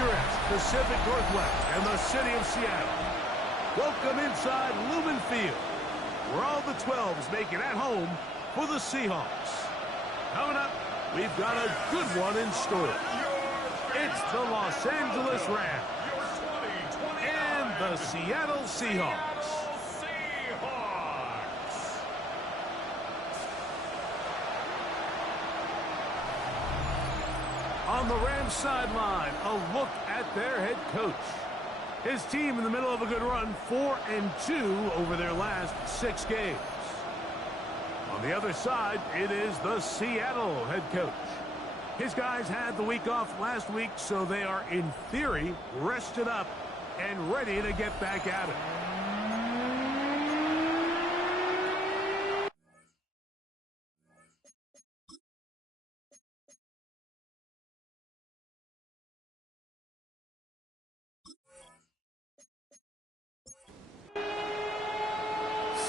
picturesque Pacific Northwest and the city of Seattle. Welcome inside Lumen Field, where all the 12s make it at home for the Seahawks. Coming up, we've got a good one in store. It's the Los Angeles Rams and the Seattle Seahawks. On the Rams sideline, a look at their head coach. His team in the middle of a good run, 4-2 over their last 6 games. On the other side, it is the Seattle head coach. His guys had the week off last week, so they are, in theory, rested up and ready to get back at it.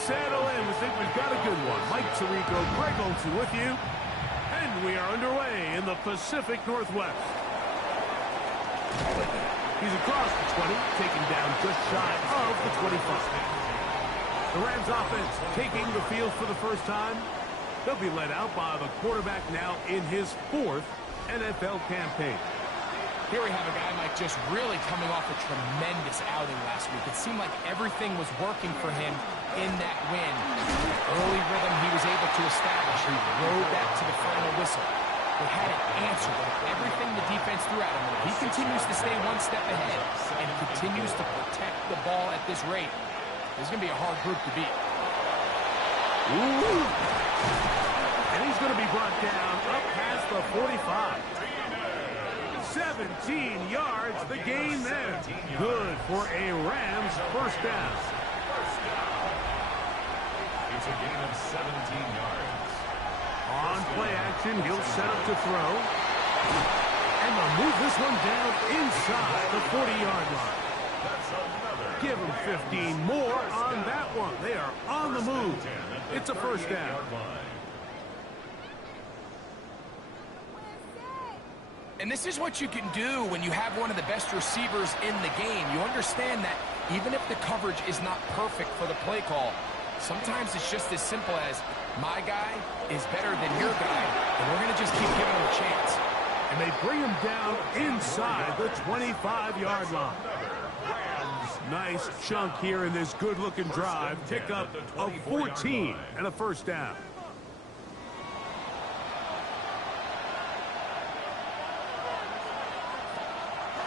Settle in. We think we've got a good one. Mike Tirico, Greg Olsen with you. And we are underway in the Pacific Northwest. He's across the 20, taken down just shy of the 25. The Rams offense taking the field for the first time. They'll be led out by the quarterback now in his 4th NFL campaign. Here we have a guy, Mike, just really coming off a tremendous outing last week. It seemed like everything was working for him in that win. Early rhythm he was able to establish. He rode that to the final whistle. They had an answer to everything the defense threw at him. He continues to stay one step ahead and continues to protect the ball at this rate. This is going to be a hard group to beat. Ooh. And he's going to be brought down up past the 45. 17 yards, the gain there. Good for a Rams first down. It's a gain of 17 yards. On play action, he'll set up to throw. And they'll move this one down inside the 40-yard line. Give him 15 more on that one. They are on the move. It's a first down. And this is what you can do when you have one of the best receivers in the game. You understand that even if the coverage is not perfect for the play call, sometimes it's just as simple as my guy is better than your guy, and we're going to just keep giving him a chance. And they bring him down inside the 25-yard line. Nice chunk here in this good-looking drive. Pick up a 14 and a first down.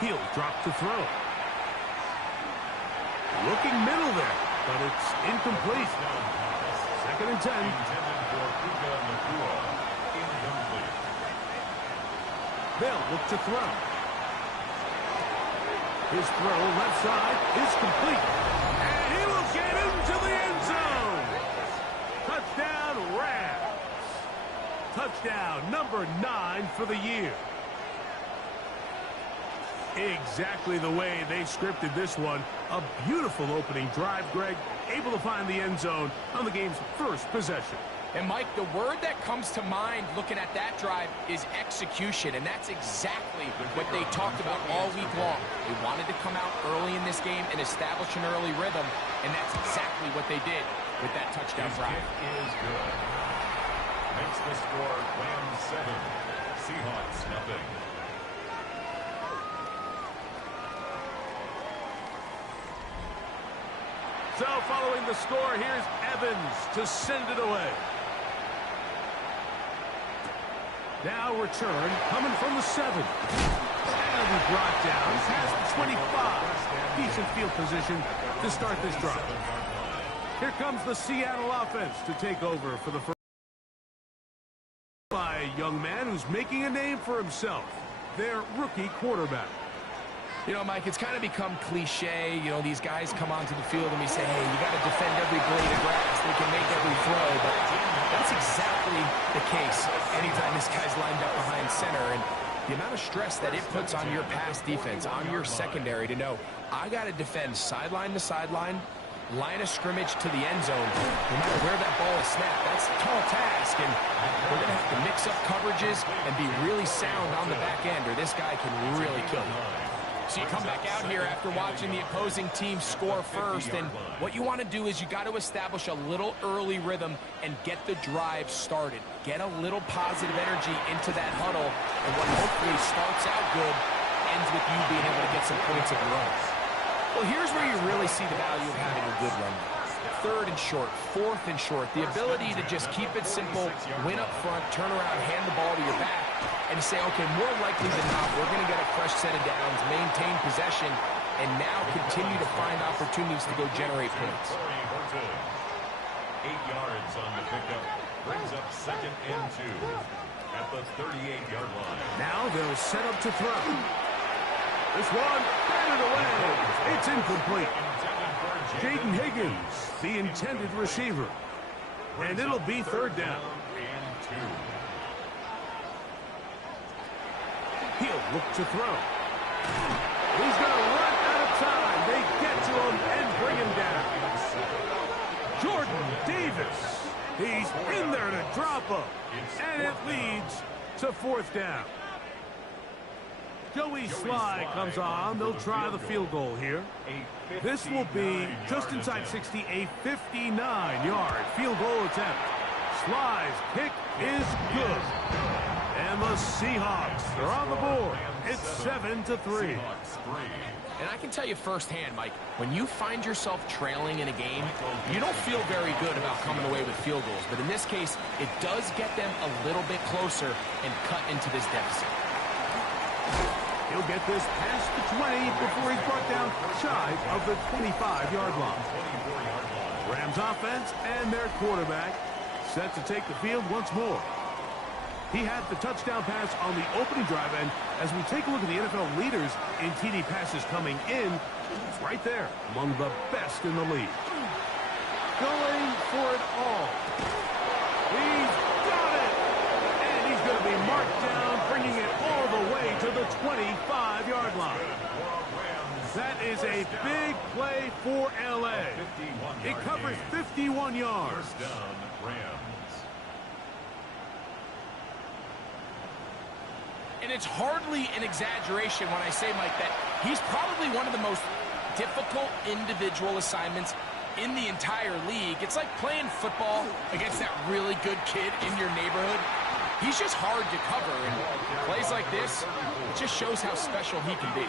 He'll drop to throw. Looking middle there, but it's incomplete. 2nd and 10. They'll look to throw. His throw left side is complete. And he will get into the end zone. Touchdown, Rams. Touchdown number 9 for the year. Exactly the way they scripted this one. A beautiful opening drive, Greg. Able to find the end zone on the game's first possession. And, Mike, the word that comes to mind looking at that drive is execution, and that's exactly what they talked about all week long. They wanted to come out early in this game and establish an early rhythm, and that's exactly what they did with that touchdown drive. Is good. Makes the score Rams 7, Seahawks nothing. So following the score, here's Evans to send it away. Now return, coming from the 7. And we brought down past the 25. Decent field position to start this drive. Here comes the Seattle offense to take over for the first. By a young man who's making a name for himself, their rookie quarterback. You know, Mike, it's kind of become cliche. You know, these guys come onto the field and we say, hey, you got to defend every blade of grass. They can make every throw, but that's exactly the case anytime this guy's lined up behind center. And the amount of stress that it puts on your pass defense, on your secondary to know, I got to defend sideline to sideline, line of scrimmage to the end zone, no matter where that ball is snapped. That's a tall task, and we're going to have to mix up coverages and be really sound on the back end, or this guy can really kill you. So you come back out here after watching the opposing team score first, and what you want to do is you got to establish a little early rhythm and get the drive started. Get a little positive energy into that huddle, and what hopefully starts out good ends with you being able to get some points of your own. Well, here's where you really see the value of having a good run. 3rd and short, 4th and short, the ability to just keep it simple, win up front, turn around, hand the ball to your back, and say, okay, more likely than not, we're going to get a fresh set of downs, maintain possession, and now continue to find opportunities to go generate points. 8 yards on the pickup, brings up 2nd and 2 at the 38-yard line. Now they'll set up to throw. This one, batted away. It's incomplete. Jaden Higgins, the intended receiver. And it'll be 3rd down. And 2. He'll look to throw. He's going to run out of time. They get to him and bring him down. Jordan Davis. He's in there to drop him. And it leads to 4th down. Joey Sly comes on. They'll try the field goal here. This will be just inside 60, a 59-yard field goal attempt. Sly's kick is good. And the Seahawks are on the board. It's 7-3. And I can tell you firsthand, Mike, when you find yourself trailing in a game, you don't feel very good about coming away with field goals. But in this case, it does get them a little bit closer and cut into this deficit. He'll get this past the 20 before he's brought down shy of the 25-yard line. Rams offense and their quarterback set to take the field once more. He had the touchdown pass on the opening drive, and as we take a look at the NFL leaders in TD passes coming in, it's right there among the best in the league. Going for it all. He's got it! And he's going to be marked down, bringing it all the way to the 25-yard line. That is a big play for L.A. It covers 51 yards. First down, Rams. And it's hardly an exaggeration when I say, Mike, that he's probably one of the most difficult individual assignments in the entire league. It's like playing football against that really good kid in your neighborhood. He's just hard to cover, and plays like this, it just shows how special he can be.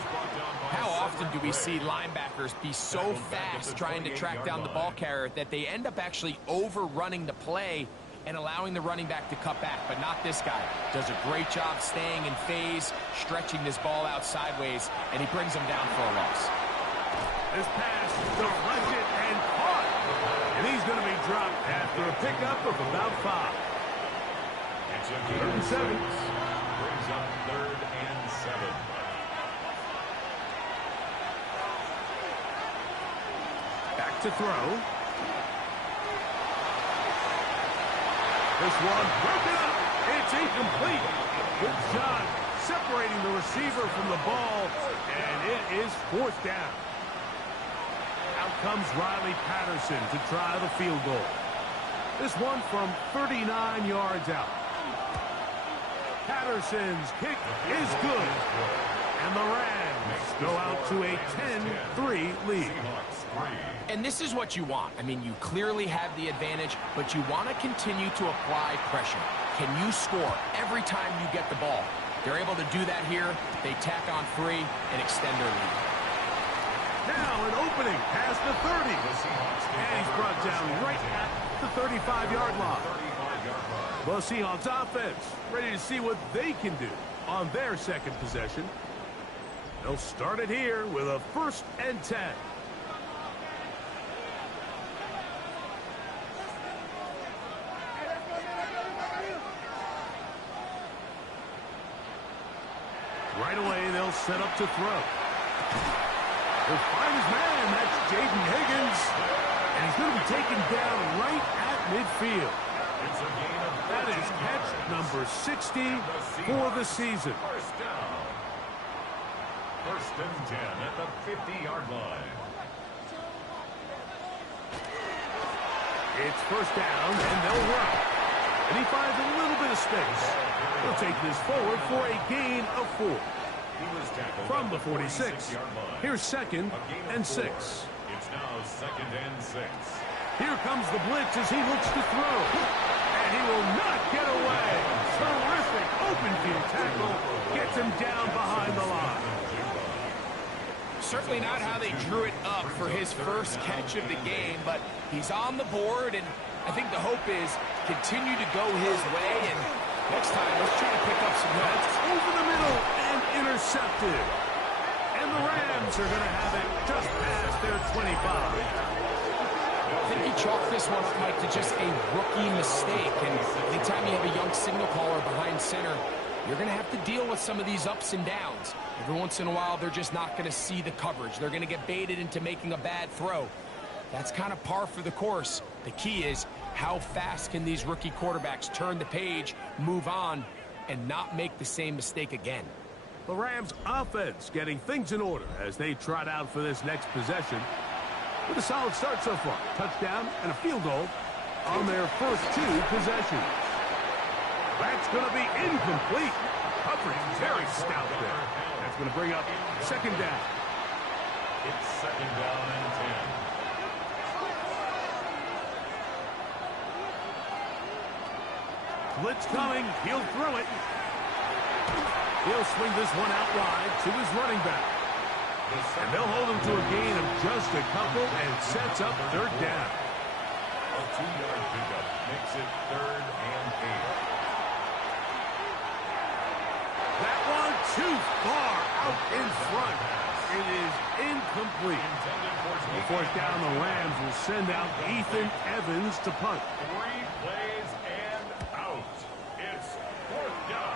How often do we see linebackers be so fast trying to track down the ball carrier that they end up actually overrunning the play and allowing the running back to cut back? But not this guy. Does a great job staying in phase, stretching this ball out sideways, and he brings him down for a loss. This pass deflected and caught. And he's going to be dropped after a pickup of about 5. It's a 3rd and 7. Brings up 3rd and 7. Back to throw. This one broken up. It's incomplete. Good job separating the receiver from the ball, and it is 4th down. Out comes Riley Patterson to try the field goal. This one from 39 yards out. Patterson's kick is good. And the Rams go out to a 10-3 lead. And this is what you want. I mean, you clearly have the advantage, but you want to continue to apply pressure. Can you score every time you get the ball? They're able to do that here. They tack on 3 and extend their lead. Now an opening past the 30. And he's brought down right at the 35-yard line. The Seahawks offense ready to see what they can do on their 2nd possession. They'll start it here with a 1st and 10. Right away, they'll set up to throw. He'll find his man. That's Jaden Higgins. And he's going to be taken down right at midfield. That is catch number 60 for the season. First down. 1st and 10 at the 50-yard line. It's 1st down, and they'll run. And he finds a little bit of space. He'll take this forward for a gain of 4. From the 46, here's 2nd and 6. It's now 2nd and 6. Here comes the blitz as he looks to throw. And he will not get away. Terrific open field tackle. Gets him down behind the line. Certainly not how they drew it up for his first catch of the game, but he's on the board, and I think the hope is continue to go his way, and next time, let's try to pick up some yards. Over the middle and intercepted. And the Rams are going to have it just past their 25. I think he chalked this one up, Mike, to just a rookie mistake. And anytime you have a young signal caller behind center, you're going to have to deal with some of these ups and downs. Every once in a while, they're just not going to see the coverage. They're going to get baited into making a bad throw. That's kind of par for the course. The key is how fast can these rookie quarterbacks turn the page, move on, and not make the same mistake again. The Rams offense getting things in order as they trot out for this next possession. With a solid start so far. Touchdown and a field goal on their first 2 possessions. That's going to be incomplete. Coverage very stout there. That's going to bring up 2nd down. It's 2nd down and 10. Blitz coming. He'll throw it. He'll swing this one out wide to his running back. And they'll hold him to a gain of just a couple and sets up 3rd down. A 2-yard pickup makes it 3rd and 8. That one too far out in front. It is incomplete. On 4th down, the Rams will send out Ethan Evans to punt. 3 plays and out. It's 4th down.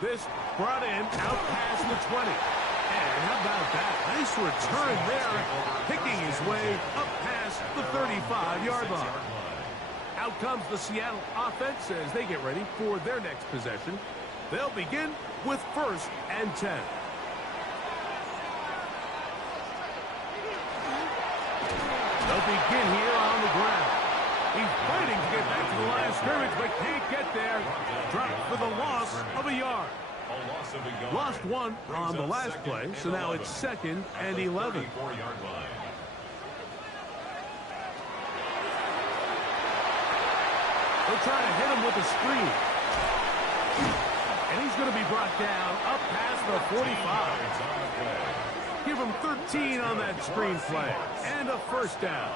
This brought in out past the 20. And how about that? Nice return there, picking his way up past the 35-yard line. Out comes the Seattle offense as they get ready for their next possession. They'll begin with 1st and 10. They'll begin here on the ground. He's fighting to get back to the line of scrimmage, but can't get there. Dropped for the loss of a yard. Lost 1 on the last play, so now it's 2nd and 11. They'll try to hit him with a screen. And he's going to be brought down up past the 45. Give him 13 on that screen play. And a 1st down.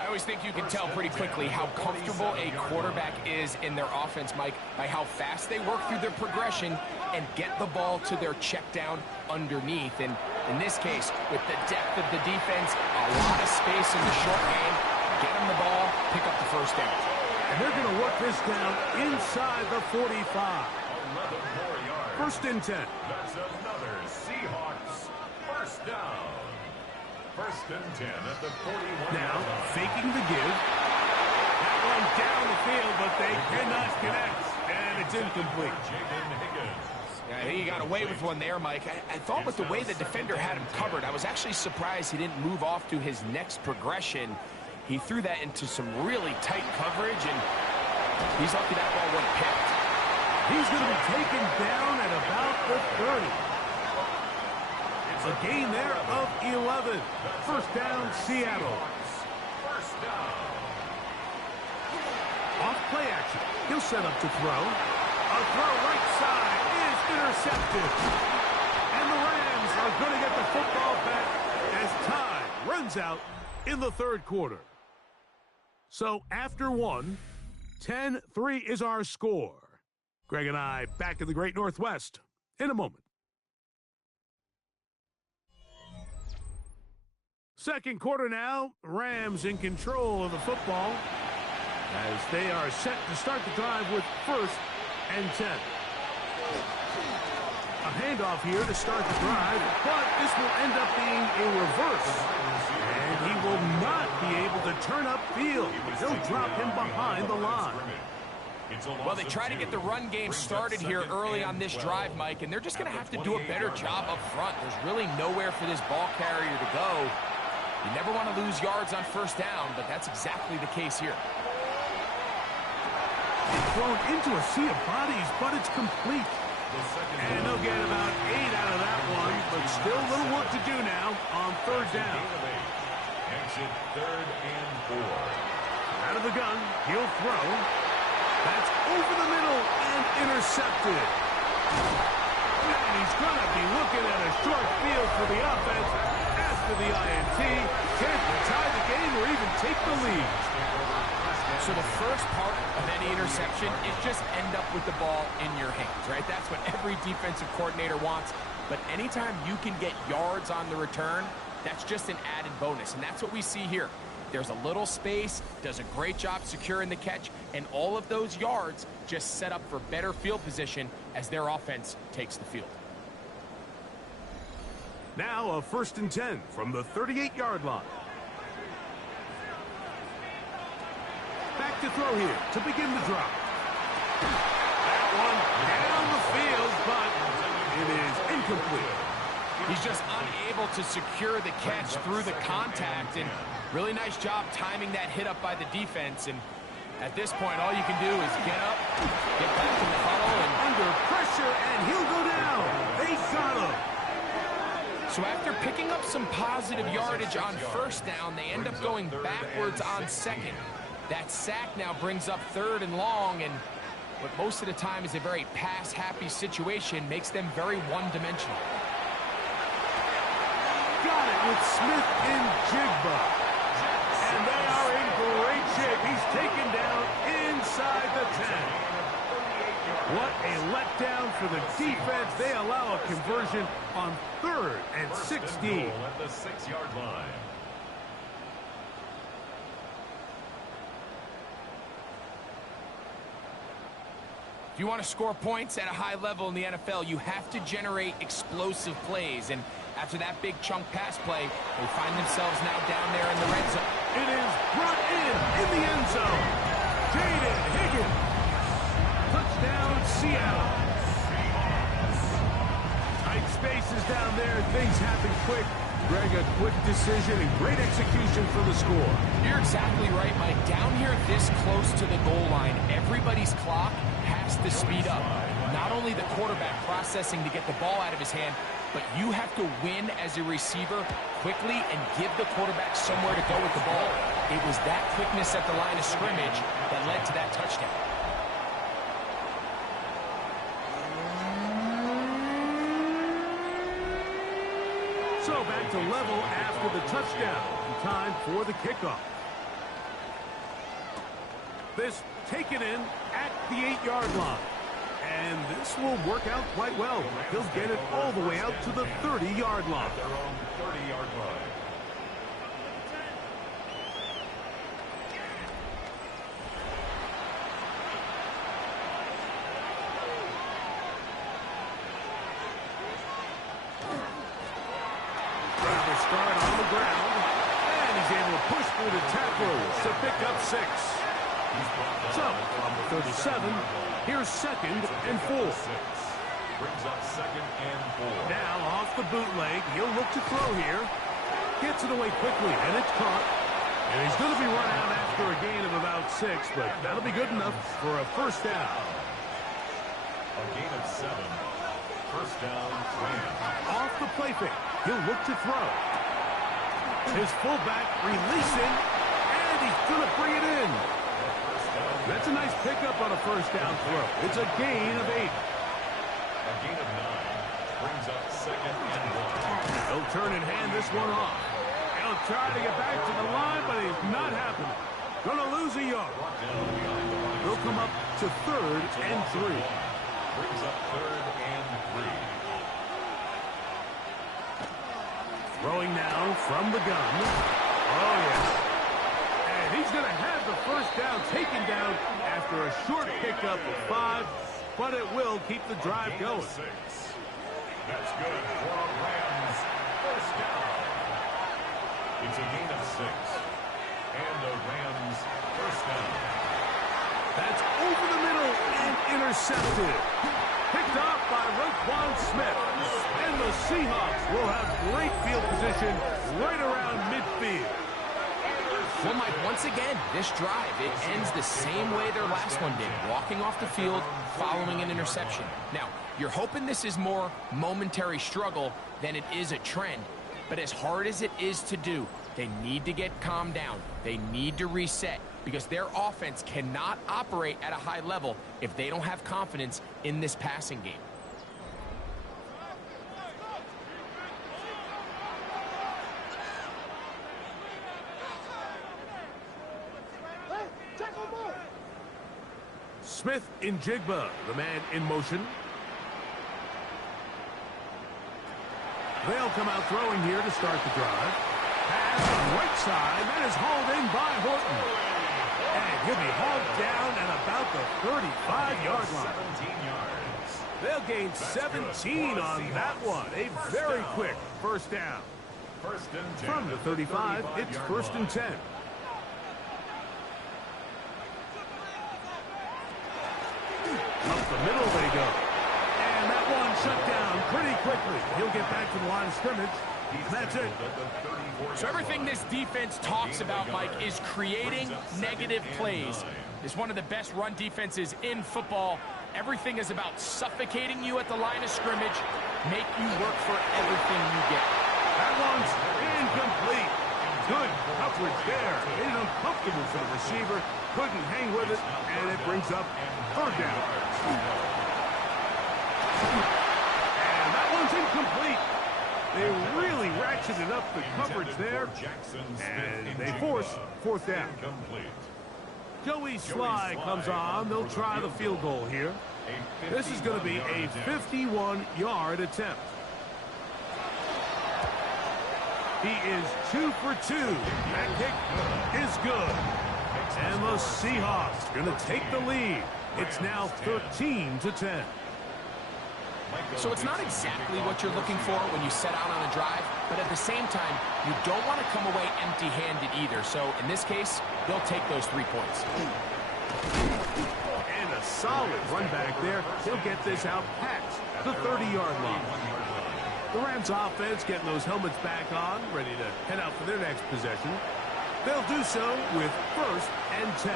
I always think you can tell pretty quickly how comfortable a quarterback is in their offense, Mike, by how fast they work through their progression and get the ball to their check down underneath. And in this case, with the depth of the defense, a lot of space in the short game, get them the ball, pick up the 1st down. And they're going to work this down inside the 45. 1st and 10. That's another Seahawks 1st down. 1st and 10 at the 41. Now, faking the give. That one down the field, but they cannot connect. And it's incomplete. Yeah, I think he got away with one there, Mike. I thought with the way the defender had him covered, I was actually surprised he didn't move off to his next progression. He threw that into some really tight coverage, and he's lucky that ball wasn't picked. He's going to be taken down at about the 30. A gain there of 11. 1st down, Seattle. 1st down. Off play action. He'll set up to throw. A throw right side is intercepted. And the Rams are going to get the football back as time runs out in the 3rd quarter. So after 1, 10-3 is our score. Greg and I back in the Great Northwest in a moment. 2nd quarter now. Rams in control of the football as they are set to start the drive with 1st and 10. A handoff here to start the drive, but this will end up being a reverse. And he will not be able to turn upfield. They'll drop him behind the line. Well, they try to get the run game started here early on this drive, Mike, and they're just going to have to do a better job up front. There's really nowhere for this ball carrier to go. You never want to lose yards on 1st down, but that's exactly the case here. thrown into a sea of bodies, but it's complete. And they'll get about 8 out of that one, but still a little work to do now on third down. Exit 3rd and 4. Out of the gun, he'll throw. That's over the middle and intercepted. And he's going to be looking at a short field for the offense after the INT. Can't tie the game or even take the lead. So the first part of any interception is just end up with the ball in your hands, right? That's what every defensive coordinator wants. But anytime you can get yards on the return, that's just an added bonus. And that's what we see here. There's a little space, does a great job securing the catch, and all of those yards just set up for better field position as their offense takes the field. Now a 1st and 10 from the 38-yard line. Back to throw here to begin the drop. That one down the field, but it is incomplete. He's just unable to secure the catch through the contact, and really nice job timing that hit up by the defense. And at this point, all you can do is get up, get back to the huddle, and under pressure, and he'll go down. They got him. So after picking up some positive yardage on first down, they end up going backwards on second. That sack now brings up 3rd and long, and what most of the time is a very pass-happy situation makes them very one-dimensional. Got it with Smith and Jigba. And they are in great shape. He's taken down inside the 10. What a letdown for the defense. They allow a conversion on 3rd and 16. At the 6-yard line. If you want to score points at a high level in the NFL, you have to generate explosive plays. And after that big chunk pass play, they find themselves now down there in the red zone. It is brought in the end zone. Jaden Higgins. Touchdown, Seattle. Tight spaces down there. Things happen quick. Greg, a quick decision and great execution for the score. You're exactly right, Mike. Down here this close to the goal line, everybody's clock has to speed up. Not only the quarterback processing to get the ball out of his hand, but you have to win as a receiver quickly and give the quarterback somewhere to go with the ball. It was that quickness at the line of scrimmage that led to that touchdown. So back to level after the touchdown. Time for the kickoff. This taken in at the 8-yard line. And this will work out quite well. He'll get it all the way out to the 30-yard line. Their own 30-yard line. Start on the ground, and he's able to push through the tacklers to pick up 6. So, from the 37, here's 2nd and 4. Brings up 2nd and 4. Now, off the bootleg, he'll look to throw here. Gets it away quickly, and it's caught. And he's going to be run out after a gain of about 6, but that'll be good enough for a first down. A gain of 7. First down, Rams. Off the play fake, he'll look to throw. His fullback releasing, and he's going to bring it in. That's a nice pickup on a first down throw. It's a gain of 8. A gain of 9. Brings up 2nd and 1. He'll turn and hand this one off. He'll try to get back to the line, but it's not happening. Going to lose a yard. He'll come up to 3rd and 3. Brings up 3rd and 3. Throwing now from the gun. Oh, yes. And he's going to have the first down taken down after a short pickup of 5, but it will keep the drive going. 6. That's good for a Rams first down. It's a gain of 6. And a Rams first down. That's over the middle and intercepted. Picked off by Roquan Smith. And the Seahawks will have great field position right around midfield. Well, Mike, once again, this drive, it ends the same way their last one did, walking off the field, following an interception. Now, you're hoping this is more momentary struggle than it is a trend, but as hard as it is to do, they need to get calmed down. They need to reset because their offense cannot operate at a high level if they don't have confidence in this passing game. Smith in Jigba, the man in motion. They'll come out throwing here to start the drive. Pass on right side. That is hauled in by Horton. And he'll be hauled down at about the 35-yard line. 17 yards. They'll gain 17 on that one. A very quick first down. First and 10. From the 35, it's first and 10. Up the middle they go. And that one shut down pretty quickly. He'll get back to the line of scrimmage. And that's it. So everything this defense talks about, Mike, is creating negative plays. It's one of the best run defenses in football. Everything is about suffocating you at the line of scrimmage, make you work for everything you get. That one's incomplete. Good coverage there. Made it uncomfortable for the receiver. Couldn't hang with it, and it brings up third down. And that one's incomplete. They really ratcheted up the coverage there, and they force fourth down. Joey Sly comes on. They'll try the field goal here. This is going to be a 51-yard attempt. He is 2 for 2. That kick is good. And the Seahawks are going to take the lead. It's now 13-10. So it's not exactly what you're looking for when you set out on a drive, but at the same time, you don't want to come away empty-handed either. So in this case, they'll take those 3 points. And a solid run back there. He'll get this out past the 30-yard line. The Rams offense getting those helmets back on, ready to head out for their next possession. They'll do so with first and 10.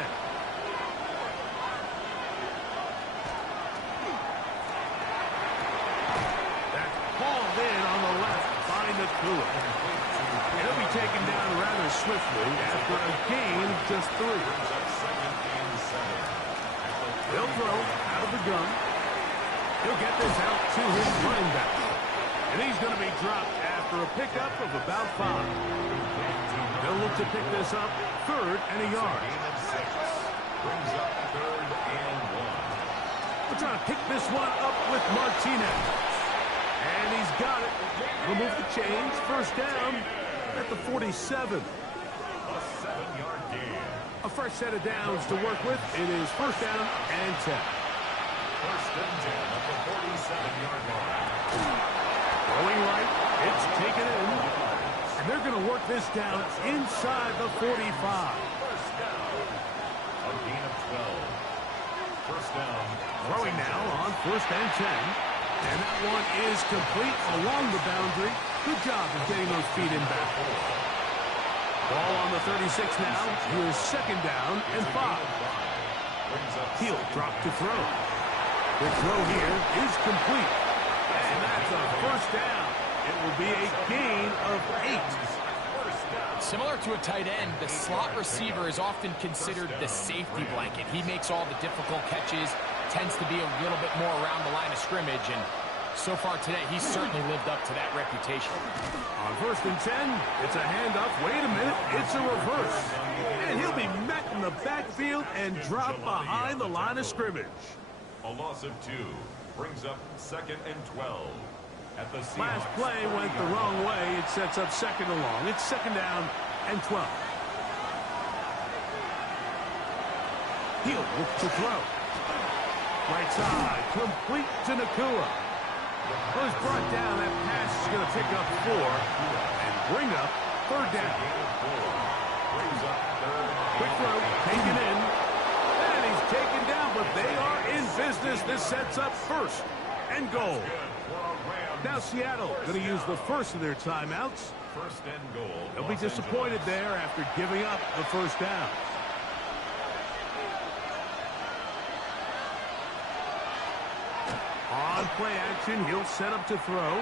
That's hauled in on the left by Nakua. He'll be taken down rather swiftly after a gain of just 3. They'll throw out of the gun. He'll get this out to his running back. And he's going to be dropped after a pickup of about 5. They'll look to pick this up third and a yard. Brings up third and 1. We're trying to pick this one up with Martinez. And he's got it. Remove the chains. First down at the 47. A 7-yard gain. A fresh set of downs to work with. It is first down and 10. First and 10 at the 47-yard line. Going right. It's taken in. And they're going to work this down inside the 45. First down. A gain of 12. First down. Throwing now on first and 10. And that one is complete along the boundary. Good job of getting those feet in back. Ball on the 36 now. Here's second down and 5. He'll drop to throw. The throw here is complete. And that's a first down. It will be a gain of 8. Similar to a tight end, the slot receiver is often considered the safety blanket. He makes all the difficult catches, tends to be a little bit more around the line of scrimmage, and so far today, he's certainly lived up to that reputation. On first and 10, it's a handoff. Wait a minute, it's a reverse. And he'll be met in the backfield and dropped behind the line of scrimmage. A loss of 2 brings up second and 12. At the Last play went the wrong way. It sets up second and long. It's second down and 12. He'll look to throw. Right side, complete to Nakua. Well, he's brought down. That pass is going to pick up 4 and bring up third down. Quick throw, taken in. And he's taken down, but they are in business. This sets up first and goal. Now Seattle going to use the first of their timeouts first and goal. They'll be disappointed there after giving up the first down. On play action, he'll set up to throw.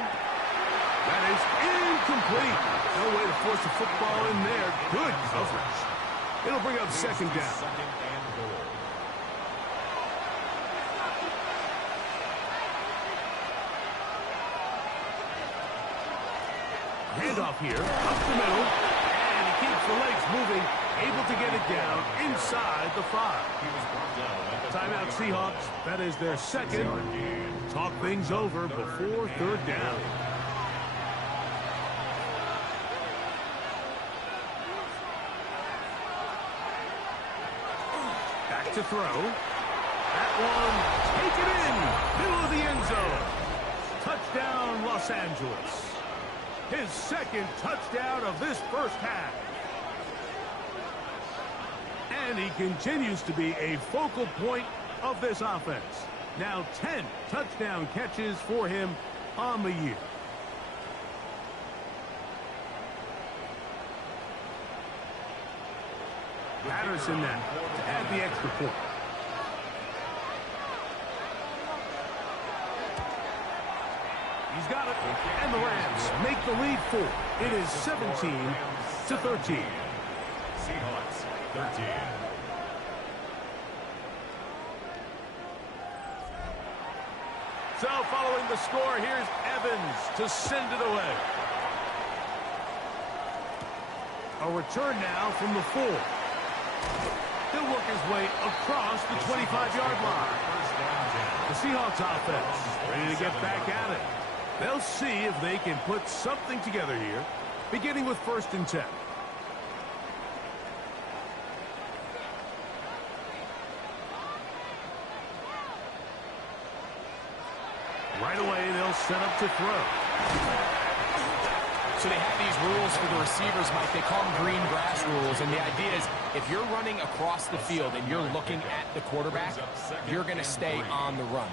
That is incomplete. No way to force a football in there. Good coverage. It'll bring up second down. Second and goal. Handoff here, up the middle, and he keeps the legs moving, able to get it down inside the 5. He was brought down at the Timeout Seahawks. That is their second. Talk things over before third down. Back to throw. That one, take it in, middle of the end zone. Touchdown, Los Angeles. His second touchdown of this first half. And he continues to be a focal point of this offense. Now 10 touchdown catches for him on the year. Patterson now to add the extra point. He's got it, and the Rams make the lead 4. It is 17-13. Seahawks 13. So following the score, here's Evans to send it away. A return now from the 4. He'll work his way across the 25-yard line. The Seahawks offense ready to get back at it. They'll see if they can put something together here, beginning with 1st and 10. Right away, they'll set up to throw. So they have these rules for the receivers, Mike. They call them green grass rules. And the idea is if you're running across the field and you're looking at the quarterback, you're going to stay on the run.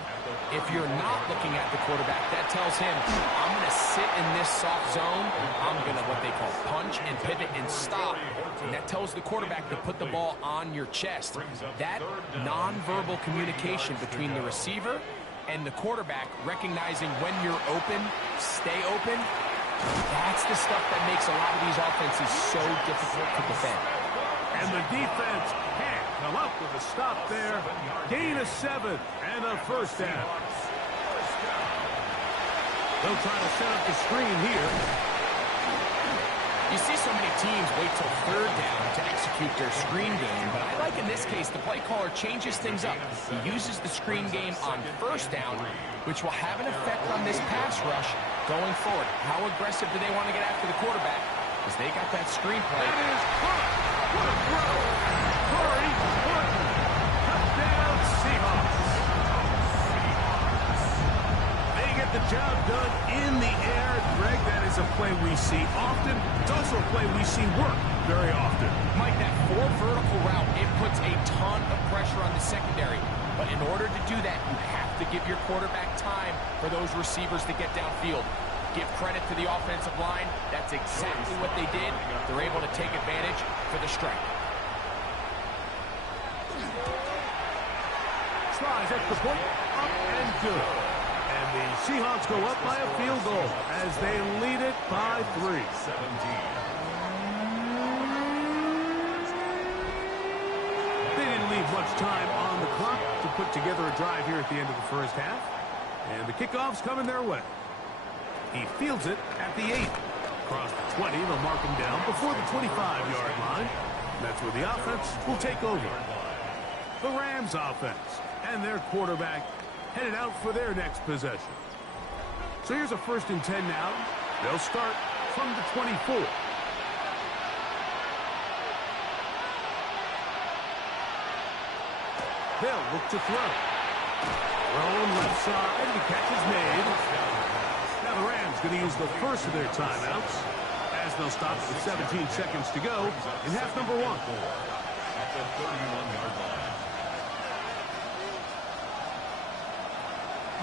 If you're not looking at the quarterback, that tells him, I'm going to sit in this soft zone. I'm going to what they call punch and pivot and stop. And that tells the quarterback to put the ball on your chest. That nonverbal communication between the receiver and the quarterback, recognizing when you're open, stay open, that's the stuff that makes a lot of these offenses so difficult to defend. And the defense can't come up with a stop there. Gain of 7 and a first down. They'll try to set up the screen here. You see so many teams wait till third down to execute their screen game, but I like in this case the play caller changes things up. He uses the screen game on first down, which will have an effect on this pass rush going forward. How aggressive do they want to get after the quarterback? Because they got that screen play. That is caught. What a throw. Corey Horton. Touchdown Seahawks. They get the job done in the air. Greg, that is a play we see often. It's also a play we see work very often. Mike, that 4 vertical route, it puts a ton of pressure on the secondary. But in order to do that, you have to give your quarterback time for those receivers to get downfield. Give credit to the offensive line. That's exactly what they did. They're able to take advantage for the strike. Slides extra point, up and good. And the Seahawks go up by a field goal as they lead it by 3. 17. They didn't leave much time on the clock to put together a drive here at the end of the first half. And the kickoff's coming their way. He fields it at the 8. Across the 20, they'll mark him down before the 25-yard line. That's where the offense will take over. The Rams offense and their quarterback headed out for their next possession. So here's a 1st and 10 now. They'll start from the 24. They'll look to throw. Thrown left side. The catch is made. Now the Rams going to use the first of their timeouts as they'll stop with 17 seconds to go in half number 1. At the 31-yard line.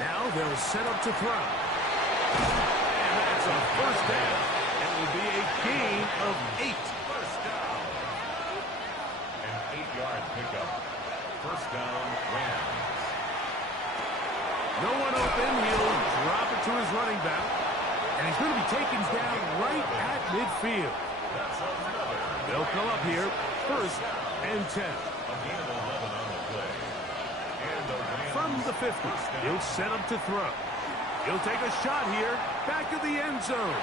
Now they'll set up to throw. And that's a first down. And will be a gain of 8. First down. An 8-yard pickup. First down, Rams. No one open. He'll drop it to his running back. And he's going to be taken down right at midfield. That's another. They'll come up here. First and 10. A gain of 11 on the play. And the Rams. From the 50, he'll set up to throw. He'll take a shot here. Back of the end zone.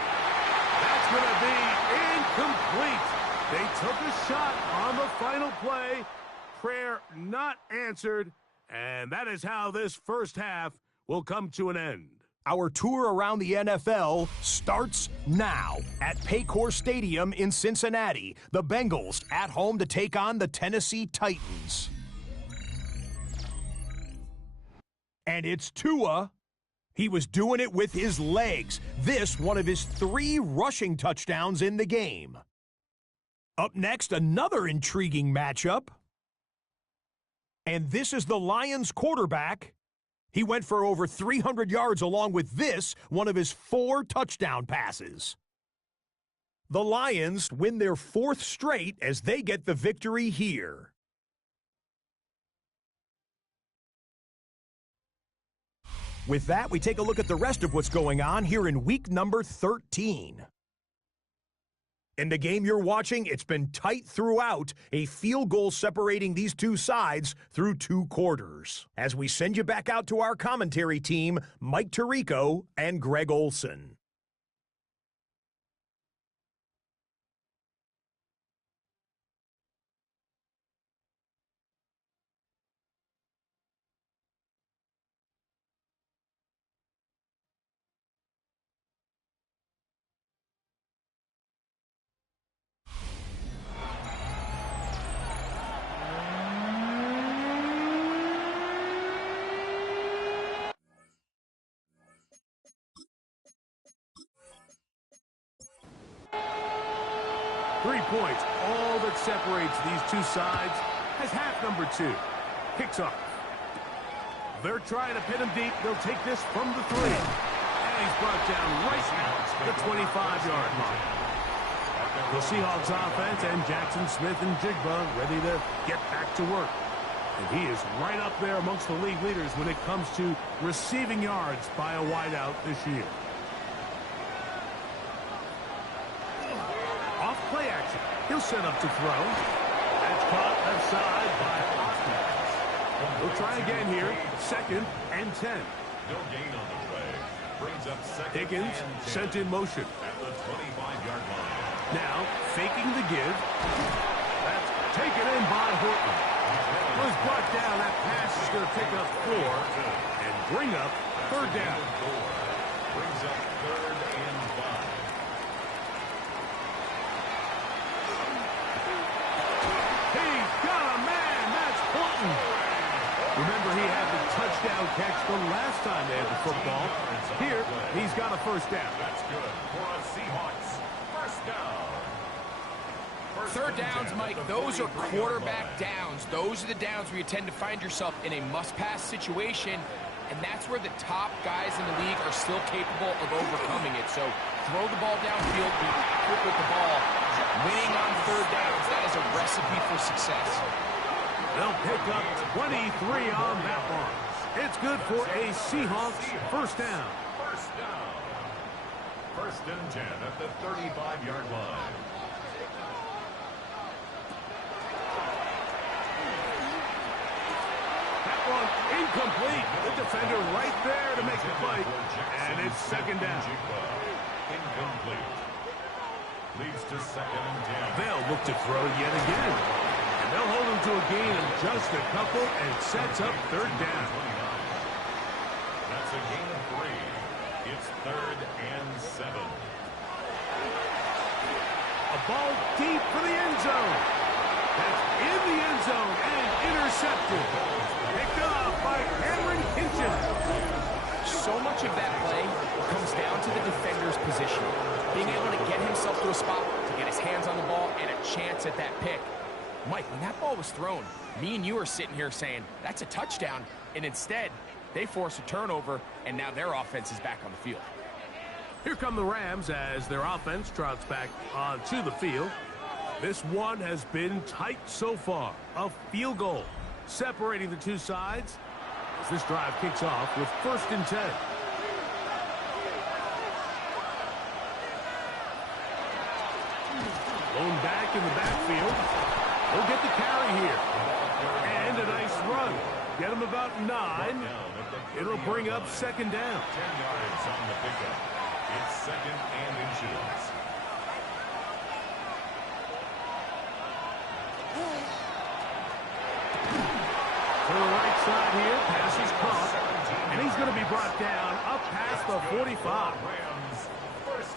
That's going to be incomplete. They took a shot on the final play. Prayer not answered. And that is how this first half will come to an end. Our tour around the NFL starts now at Paycor Stadium in Cincinnati. The Bengals at home to take on the Tennessee Titans. And it's Tua. He was doing it with his legs. This one of his 3 rushing touchdowns in the game. Up next, another intriguing matchup. And this is the Lions quarterback. He went for over 300 yards along with this, one of his 4 touchdown passes. The Lions win their 4th straight as they get the victory here. With that, we take a look at the rest of what's going on here in week number 13. In the game you're watching, it's been tight throughout, a field goal separating these two sides through 2 quarters. As we send you back out to our commentary team, Mike Tirico and Greg Olson. Points, all that separates these two sides, as half number 2 kicks off. They're trying to pin him deep. They'll take this from the 3. And he's brought down right at the 25-yard line. The Seahawks offense and Jackson Smith and Jigba ready to get back to work. And he is right up there amongst the league leaders when it comes to receiving yards by a wideout this year. Play action. He'll set up to throw. That's caught left side by Austin. We'll try again here. 2nd and 10. No gain on the play. Brings up 2nd Higgins and 10 sent in motion. at the 25-yard line. Now faking the give. That's taken in by Horton. Was brought down. That pass is going to pick up 4 and bring up 3rd down. Brings up 3rd and 5. Remember, he had the touchdown catch the last time they had the football. Here, he's got a 1st down. That's good for a Seahawks. 1st down. 3rd downs, Mike, those are quarterback downs. Those are the downs where you tend to find yourself in a must-pass situation, and that's where the top guys in the league are still capable of overcoming it. So throw the ball downfield, be accurate with the ball. Winning on 3rd downs, that is a recipe for success. They'll pick up 23 on that one. It's good for a Seahawks 1st down. 1st down. 1st and 10 at the 35-yard line. That one incomplete. The defender right there to make the play. And it's 2nd down. Incomplete. Leads to 2nd and 10. They'll look to throw yet again. And they'll hold him to a gain of just a couple and sets up 3rd down. That's a gain of 3. It's 3rd and 7. A ball deep for the end zone. That's in the end zone and intercepted. Picked off by Cameron Hinton. So much of that play comes down to the defender's position. Being able to get himself to a spot, to get his hands on the ball, and a chance at that pick. Mike, when that ball was thrown, me and you are sitting here saying, that's a touchdown. And instead, they force a turnover, and now their offense is back on the field. Here come the Rams as their offense trots back onto the field. This one has been tight so far. A field goal separating the two sides as this drive kicks off with 1st and 10. Blown back in the backfield. He'll get the carry here. And a nice run. Get him about 9. It'll bring up 2nd down. 10 yards on the pickup. It's 2nd and inches. To the right side here, pass is caught, and he's going to be brought down up past the 45.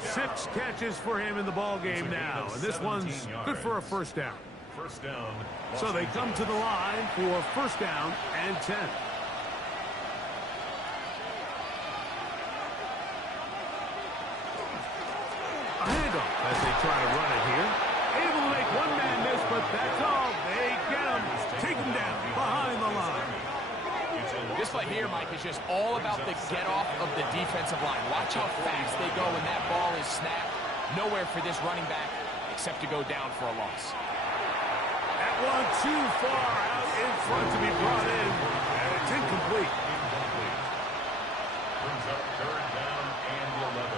6 catches for him in the ball game now, and this one's good for a 1st down. First down. So they come to the line for 1st down and 10. A handoff as they try to run it here. Able to make one man miss, but that's all. They get him. Take him down behind the line. This play here, Mike, is just all about the get-off of the defensive line. Watch how fast they go when that ball is snapped. Nowhere for this running back except to go down for a loss. That one too far out in front to be brought in, and it's incomplete. Brings up 3rd down and 11.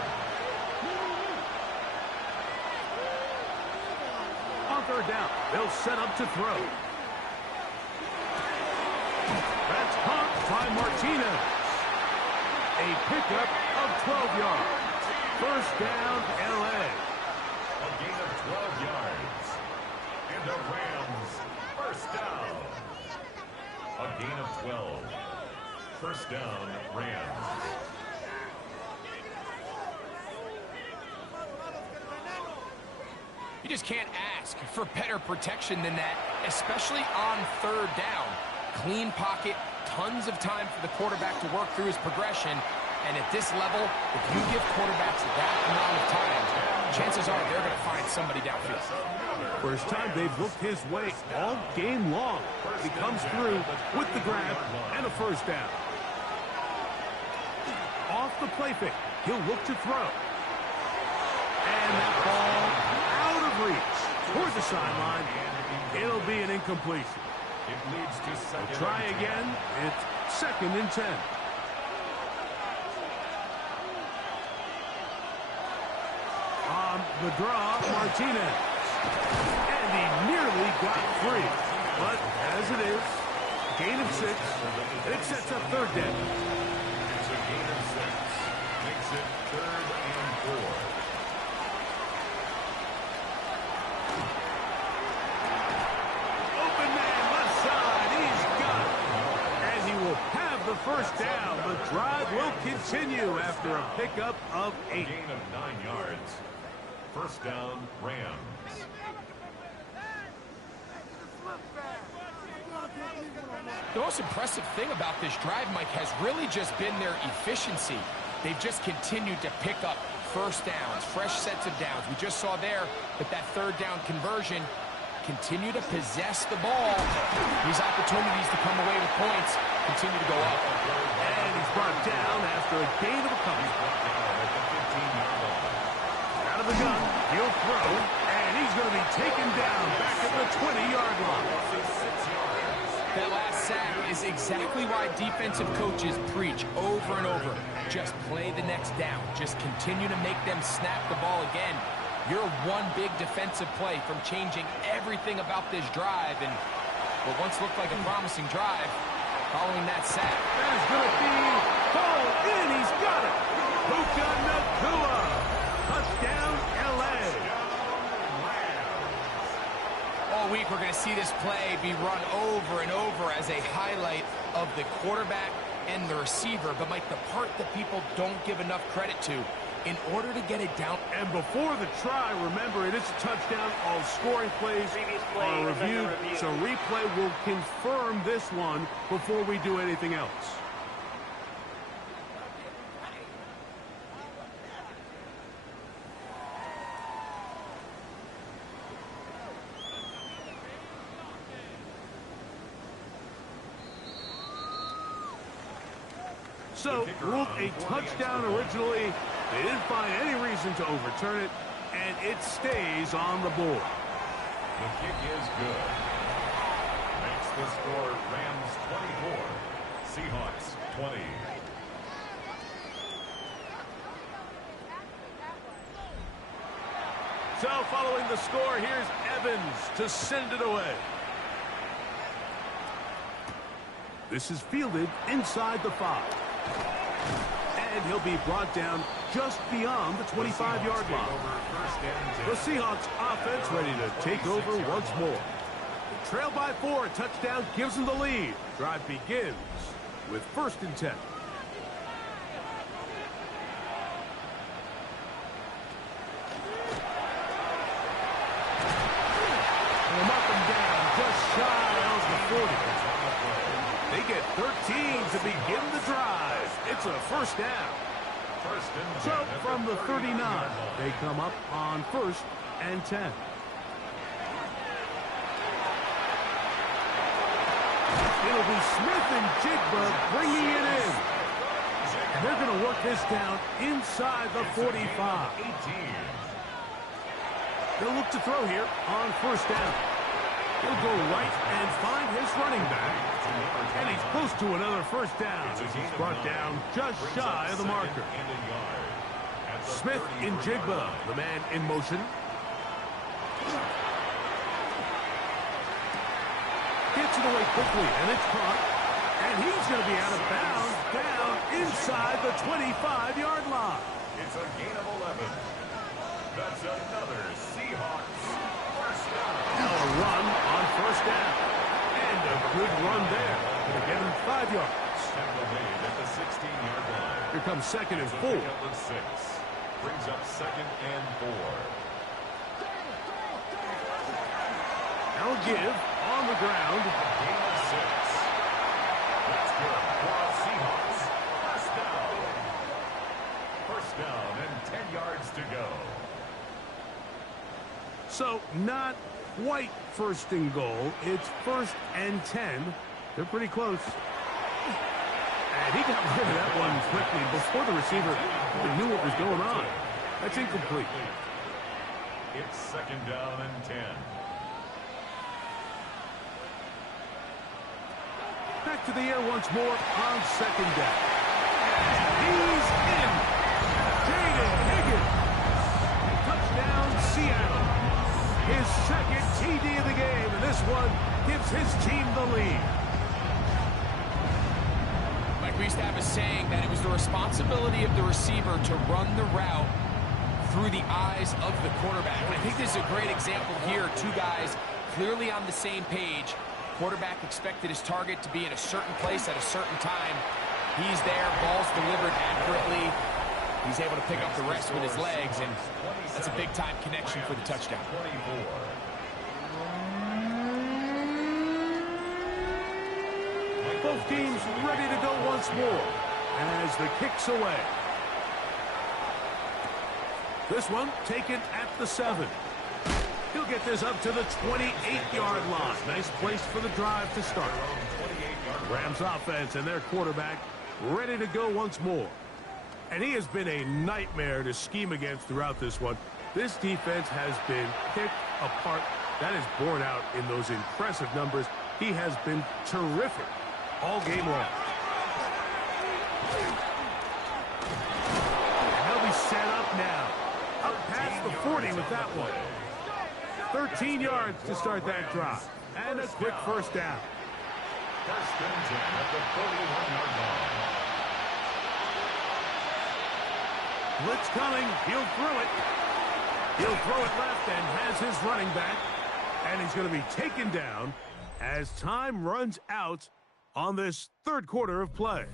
On 3rd down, they'll set up to throw. That's caught by Martinez. A pickup of 12 yards. 1st down, L.A. A gain of 12 yards. And the Rams, 1st down. A gain of 12. 1st down, Rams. You just can't ask for better protection than that, especially on 3rd down. Clean pocket, tons of time for the quarterback to work through his progression. And at this level, if you give quarterbacks that amount of time, chances are they're going to find somebody downfield. First time they've looked his way all game long. He comes through with the grab and a 1st down. Off the play fake, he'll look to throw. And that ball out of reach toward the sideline. It'll be an incompletion. It leads to 2nd. We'll try again. It's 2nd and 10. On the draw, Martinez. And he nearly got free. But as it is, gain of 6. It sets up 3rd down. It's a gain of 6. Makes it 3rd and 4. The 1st down. The drive will continue after a pickup of 8. A gain of 9 yards. 1st down, Rams. The most impressive thing about this drive, Mike, has really just been their efficiency. They've just continued to pick up 1st downs, fresh sets of downs. We just saw there that 3rd down conversion. Continue to possess the ball. These opportunities to come away with points continue to go up. And he's brought down after a gain of a couple. Out of the gun, he'll throw, and he's going to be taken down back at the 20-yard line. That last sack is exactly why defensive coaches preach over and over. Just play the next down. Just continue to make them snap the ball again. You're one big defensive play from changing everything about this drive, and what once looked like a promising drive, following that sack. That is going to be hauled in. He's got it. Puka Nacua. Touchdown, L.A. All week we're going to see this play be run over and over as a highlight of the quarterback and the receiver. But, Mike, the part that people don't give enough credit to, in order to get it down. And before the try, remember, it is a touchdown. All scoring plays are reviewed, so replay will confirm this one before we do anything else. So, ruled a touchdown originally. They didn't find any reason to overturn it, and it stays on the board. The kick is good. Makes the score Rams 24, Seahawks 20. So following the score, here's Evans to send it away. This is fielded inside the 5. And he'll be brought down just beyond the 25-yard line. The Seahawks offense ready to take over once more. They trail by 4. A touchdown gives them the lead. Drive begins with 1st and 10. Them up and down, just shy of the 40. They get 13 to begin the drive. It's a 1st down. So from the 39, they come up on 1st and 10. It'll be Smith and Jigba bringing it in. And they're going to work this down inside the 45. He'll look to throw here on 1st down. He'll go right and find his running back. And he's close to another 1st down as he's brought down just shy of the marker. Smith in Jigba, the man in motion. Gets it away quickly, and it's caught. And he's going to be out of bounds down inside the 25-yard line. It's a gain of 11. That's another Seahawks 1st down. Now a run on 1st down. And a good run there. Going to get him 5 yards. At the 16-yard line. Here comes 2nd and 4. Brings up 2nd and 4. Now give on the ground. Gain of 6. That's good for the Seahawks. 1st down. 1st down and 10 yards to go. So not quite 1st and goal. It's 1st and 10. They're pretty close. And he got rid of that one quickly before the receiver even knew what was going on. That's incomplete. It's 2nd down and 10. Back to the air once more on 2nd down. He's in. Jaden Higgins. Touchdown, Seattle. His 2nd TD of the game, and this one gives his team the lead. We used to have a saying that it was the responsibility of the receiver to run the route through the eyes of the quarterback. And I think this is a great example here. 2 guys clearly on the same page. Quarterback expected his target to be in a certain place at a certain time. He's there, ball's delivered accurately. He's able to pick up the rest with his legs, and that's a big-time connection for the touchdown. Both teams ready to go once more as the kick's away. This one taken at the 7. He'll get this up to the 28-yard line. Nice place for the drive to start. Rams offense and their quarterback ready to go once more. And he has been a nightmare to scheme against throughout this one. This defense has been picked apart. That is borne out in those impressive numbers. He has been terrific all game long. And he'll be set up now. Up past the 40 with that one. 13 yards to start that drive. And a quick 1st down. 1st and 10 at the 41-yard line. Blitz coming. He'll throw it. He'll throw it left and has his running back. And he's going to be taken down as time runs out on this 3rd quarter of play.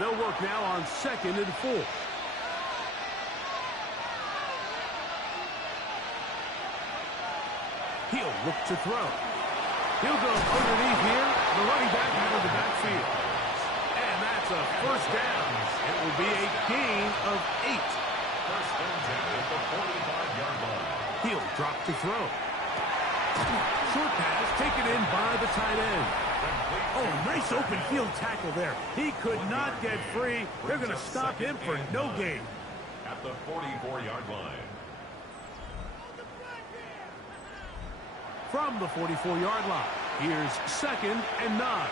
They'll work now on 2nd and 4. He'll look to throw. He'll go underneath here. The running back out of the backfield. And that's a first down. It will be a gain of 8. First and 10 at the 45-yard line. He'll drop to throw. Short pass taken in by the tight end. Oh, nice open field tackle there. He could not get free. They're going to stop him for no gain. At the 44-yard line. From the 44-yard line, here's 2nd and 9.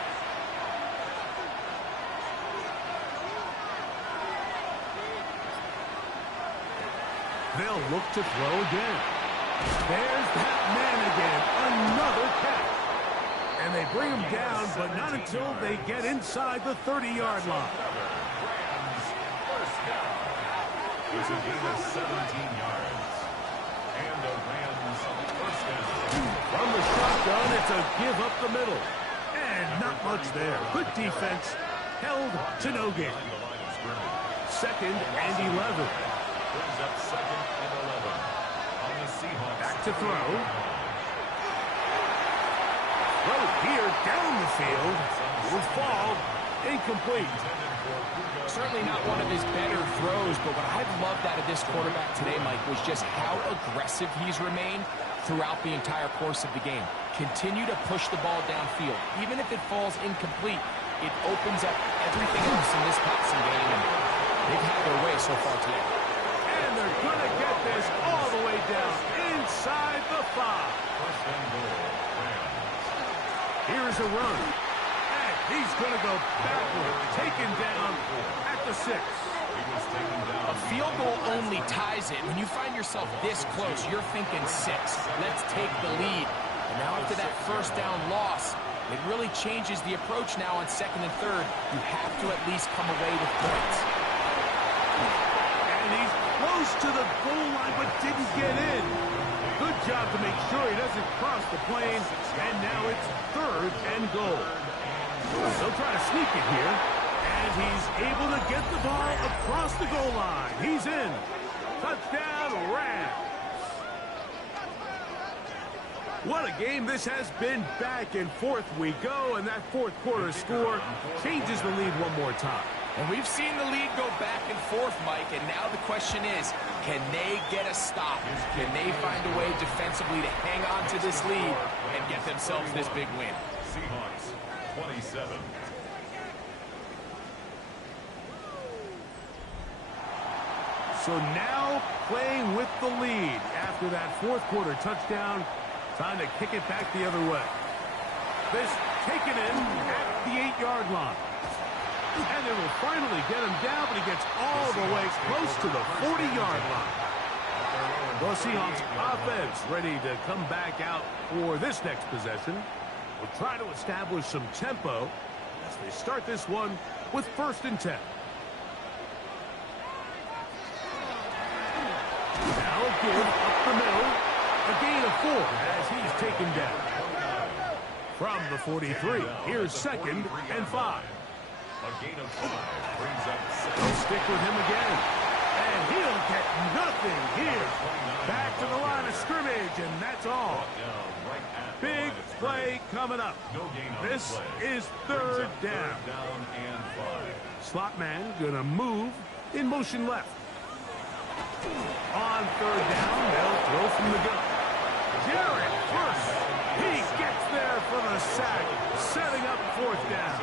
They'll look to throw again. There's that man again. Another catch. And they bring him down, but not until they get inside the 30-yard line. Rams first down. It's a gain of 17 yards. And the Rams first down. From the shotgun, it's a give up the middle. And not much there. Good defense. Held to no gain. 2nd and 11. Brings up 2nd and 11. On the Seahawks. Back to throw. Throw here down the field. Will fall. Incomplete. Certainly not one of his better throws, but what I've loved out of this quarterback today, Mike, was just how aggressive he's remained throughout the entire course of the game. Continue to push the ball downfield. Even if it falls incomplete, it opens up everything else in this passing game, and they've had their way so far today. And they're going to get this all the way down inside the 5. First and goal. Rams. Here's a run. And he's going to go backward. Taken down at the 6. He was taken down. A field goal only ties it. When you find yourself this close, you're thinking 6. Let's take the lead. And now after that first down loss, it really changes the approach now on 2nd and 3rd. You have to at least come away with points. And he's close to the goal line, but didn't get in. Good job to make sure he doesn't cross the plane. And now it's 3rd and goal. They'll try to sneak it here. And he's able to get the ball across the goal line. He's in. Touchdown, Rams. What a game this has been. Back and forth we go, and that 4th quarter score changes the lead one more time. And we've seen the lead go back and forth, Mike, and now the question is, can they get a stop? Can they find a way defensively to hang on to this lead and get themselves this big win? Seahawks 27. So now playing with the lead after that 4th quarter touchdown. Time to kick it back the other way. This taken in at the 8-yard line. And they will finally get him down, but he gets all the way close to the 40-yard line. The Seahawks offense ready to come back out for this next possession. Will try to establish some tempo as they start this one with 1st and 10. Now a give up the middle. A gain of 4 as he's taken down. From the 43, here's 2nd and 5. A gain of 5 brings up 6. They'll stick with him again. And he'll get nothing here. Back to the line of scrimmage, and that's all. Big play coming up. This is 3rd down. Slot man gonna move in motion left. On 3rd down, they'll throw from the gun. Jarrett first. He gets there for the sack, setting up 4th down.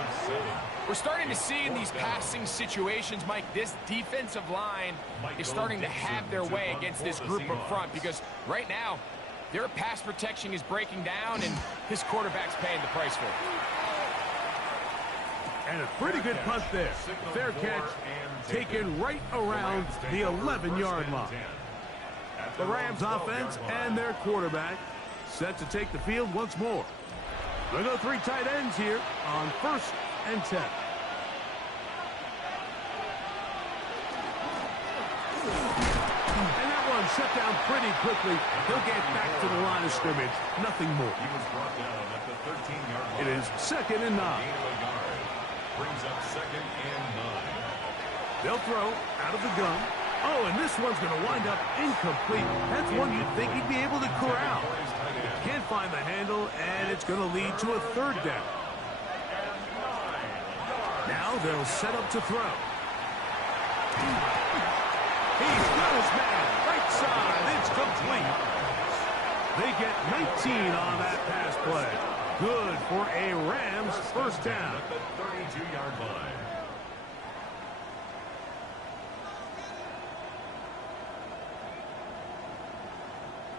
We're starting to see in these passing situations, Mike, this defensive line is starting to have their way against this group up front because right now, their pass protection is breaking down and this quarterback's paying the price for it. And a pretty good punt there. Fair catch taken right around the 11-yard line. The Rams offense and their quarterback set to take the field once more. They'll go 3 tight ends here on 1st and 10. And that one shut down pretty quickly. He'll get back to the line of scrimmage. Nothing more. He was brought down at the 13-yard line. It is 2nd and 9. Gain of a yard. Brings up 2nd and 9. They'll throw out of the gun. Oh, and this one's going to wind up incomplete. That's one you'd think he'd be able to corral. Can't find the handle, and it's going to lead to a third down. Now they'll set up to throw. He's got his man. Right side. It's complete. They get 19 on that pass play. Good for a Rams first down. At the 32-yard line.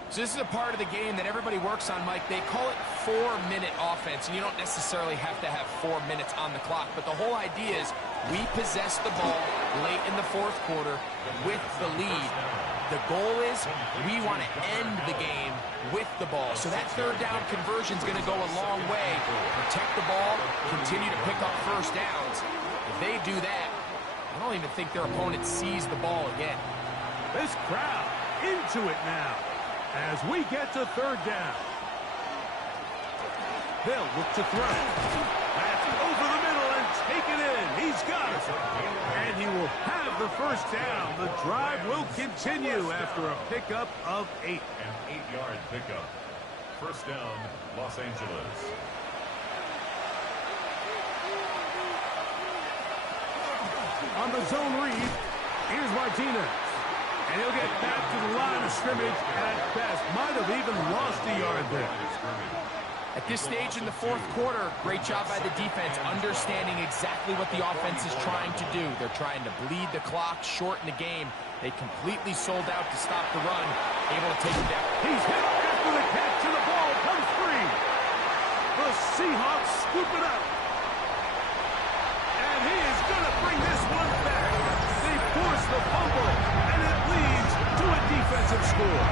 So this is a part of the game that everybody works on, Mike. They call it 4-minute offense, and you don't necessarily have to have 4 minutes on the clock. But the whole idea is we possess the ball late in the fourth quarter with the lead. The goal is we want to end the game with the ball. So that third down conversion is going to go a long way. Protect the ball, continue to pick up first downs. If they do that, I don't even think their opponent sees the ball again. This crowd into it now as we get to third down. They'll look to throw. That's over the middle and take it in. He's got it. And he will have the first down. The drive will continue after a pickup of 8. An 8-yard pickup. First down, Los Angeles. On the zone read, here's Martinez. And he'll get back to the line of scrimmage at best. Might have even lost a yard there. At this stage in the fourth quarter, great job by the defense, understanding exactly what the offense is trying to do. They're trying to bleed the clock, shorten the game. They completely sold out to stop the run, able to take him down. He's hit after the catch, and the ball comes free. The Seahawks scoop it up. And he is going to bring this one back. They force the fumble, and it leads to a defensive score.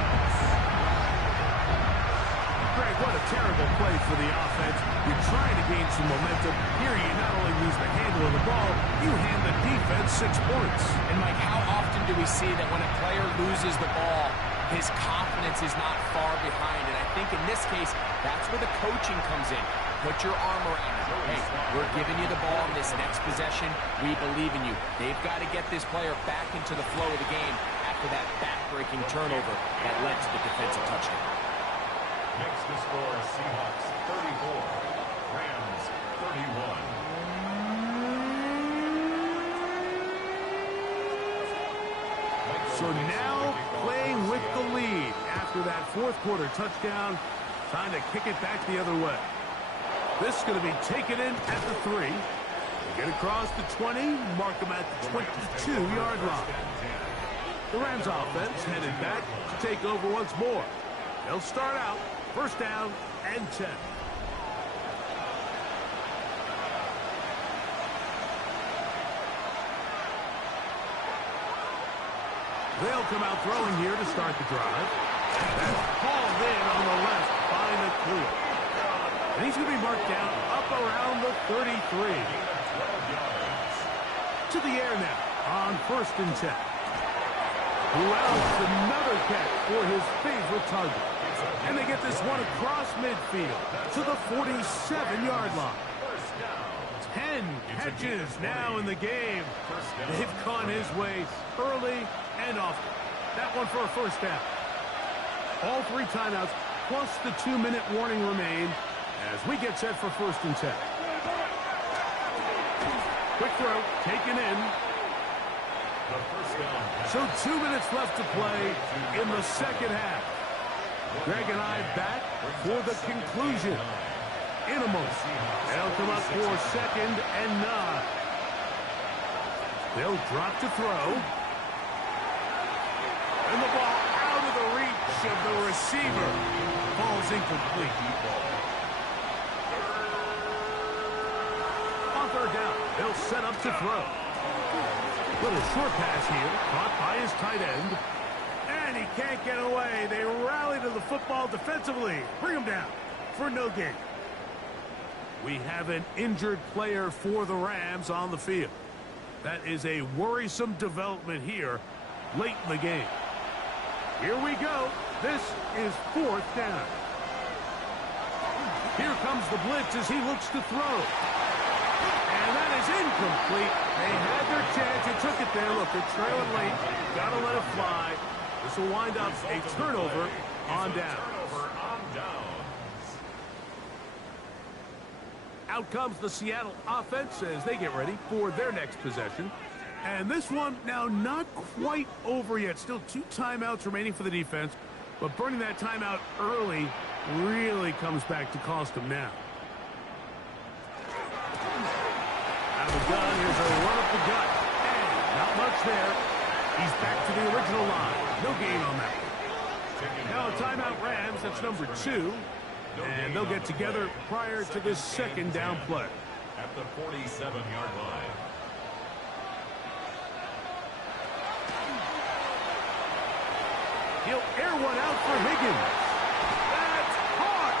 Greg, what a terrible play for the offense. You're trying to gain some momentum. Here you not only lose the handle of the ball, you hand the defense 6 points. And, Mike, how often do we see that when a player loses the ball, his confidence is not far behind? And I think in this case, that's where the coaching comes in. Put your arm around him. Hey, we're giving you the ball in this next possession. We believe in you. They've got to get this player back into the flow of the game after that back-breaking turnover that led to the defensive touchdown. Next to score, Seahawks 34, Rams 31. So now playing with the lead after that fourth quarter touchdown, trying to kick it back the other way. This is going to be taken in at the 3. Get across the 20, mark them at the 22-yard line. The Rams offense headed back to take over once more. They'll start out first down and 10. They'll come out throwing here to start the drive. That's hauled in on the left by Nakua. And he's going to be marked down up around the 33. To the air now on first and 10. Who else? Another catch for his favorite target. And they get this one across midfield to the 47-yard line. 10 catches now in the game. They've gone his way early and often. That one for a first down. All 3 timeouts plus the 2-minute warning remain as we get set for first and 10. Quick throw, taken in. So 2 minutes left to play in the second half. Greg and I back for the conclusion in a moment. They'll come up for second and 9. They'll drop to throw. And the ball out of the reach of the receiver. Ball's incomplete. On third down, they'll set up to throw. Little short pass here, caught by his tight end. And he can't get away. They rally to the football defensively. Bring him down for no gain. We have an injured player for the Rams on the field. That is a worrisome development here late in the game. Here we go. This is fourth down. Here comes the blitz as he looks to throw. And that is incomplete. They had their chance. They took it there. Look, they're trailing late. Got to let it fly. This will wind up a turnover on down. Out comes the Seattle offense as they get ready for their next possession. And this one now not quite over yet. Still 2 timeouts remaining for the defense. But burning that timeout early really comes back to cost them now. Out of the gun, here's a run up the gut. And not much there. He's back to the original line. No gain on that one. Now a timeout Rams, that's number 2. And they'll get together prior to this second down play. At the 47-yard line. He'll air one out for Higgins. That's caught.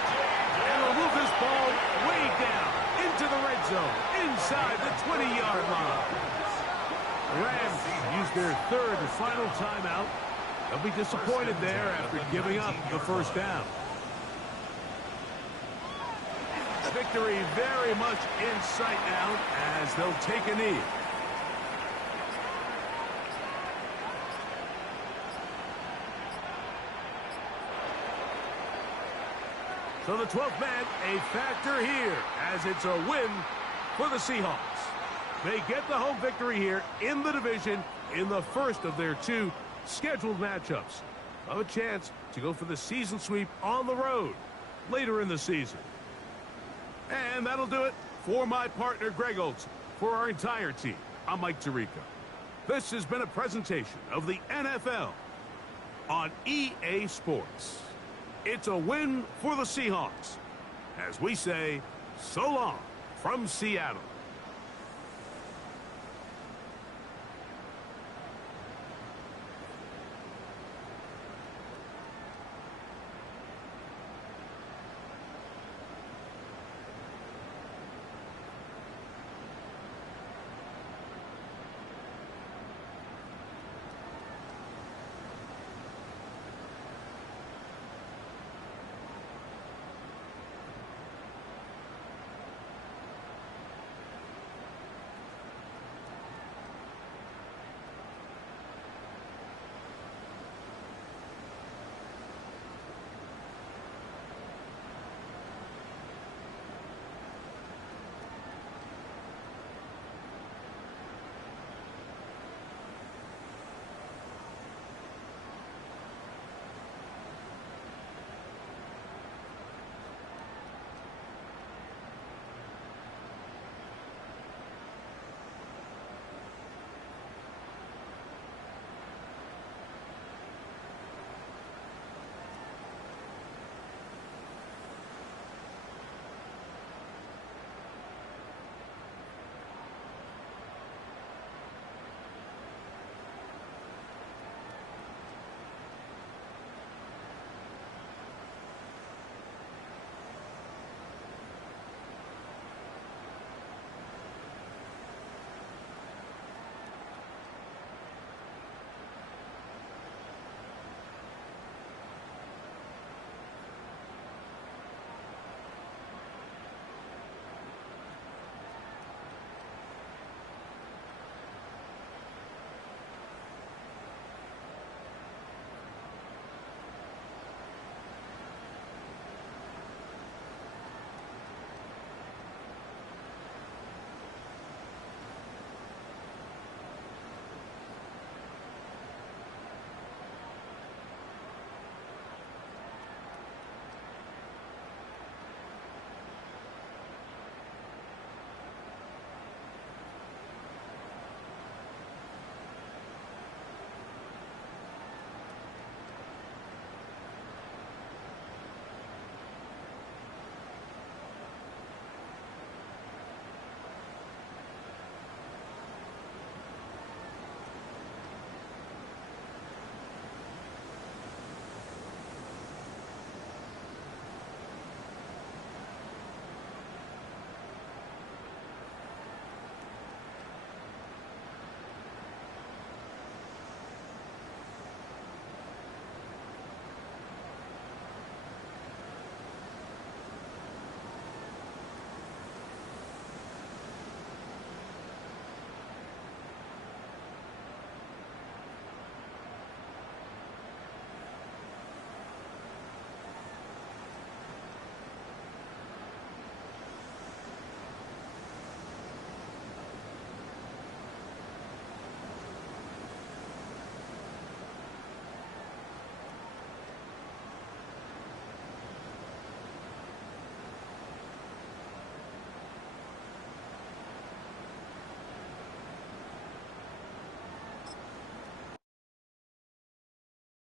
And he'll move this ball way down into the red zone, inside the 20-yard line. The Rams use their 3rd and final timeout. They'll be disappointed there after giving up the first down. Victory very much in sight now as they'll take a knee. So the 12th man, a factor here as it's a win for the Seahawks. They get the home victory here in the division in the first of their 2 scheduled matchups. Have a chance to go for the season sweep on the road later in the season. And that'll do it for my partner, Greg Olson. For our entire team, I'm Mike Tirico. This has been a presentation of the NFL on EA Sports. It's a win for the Seahawks as we say so long from Seattle.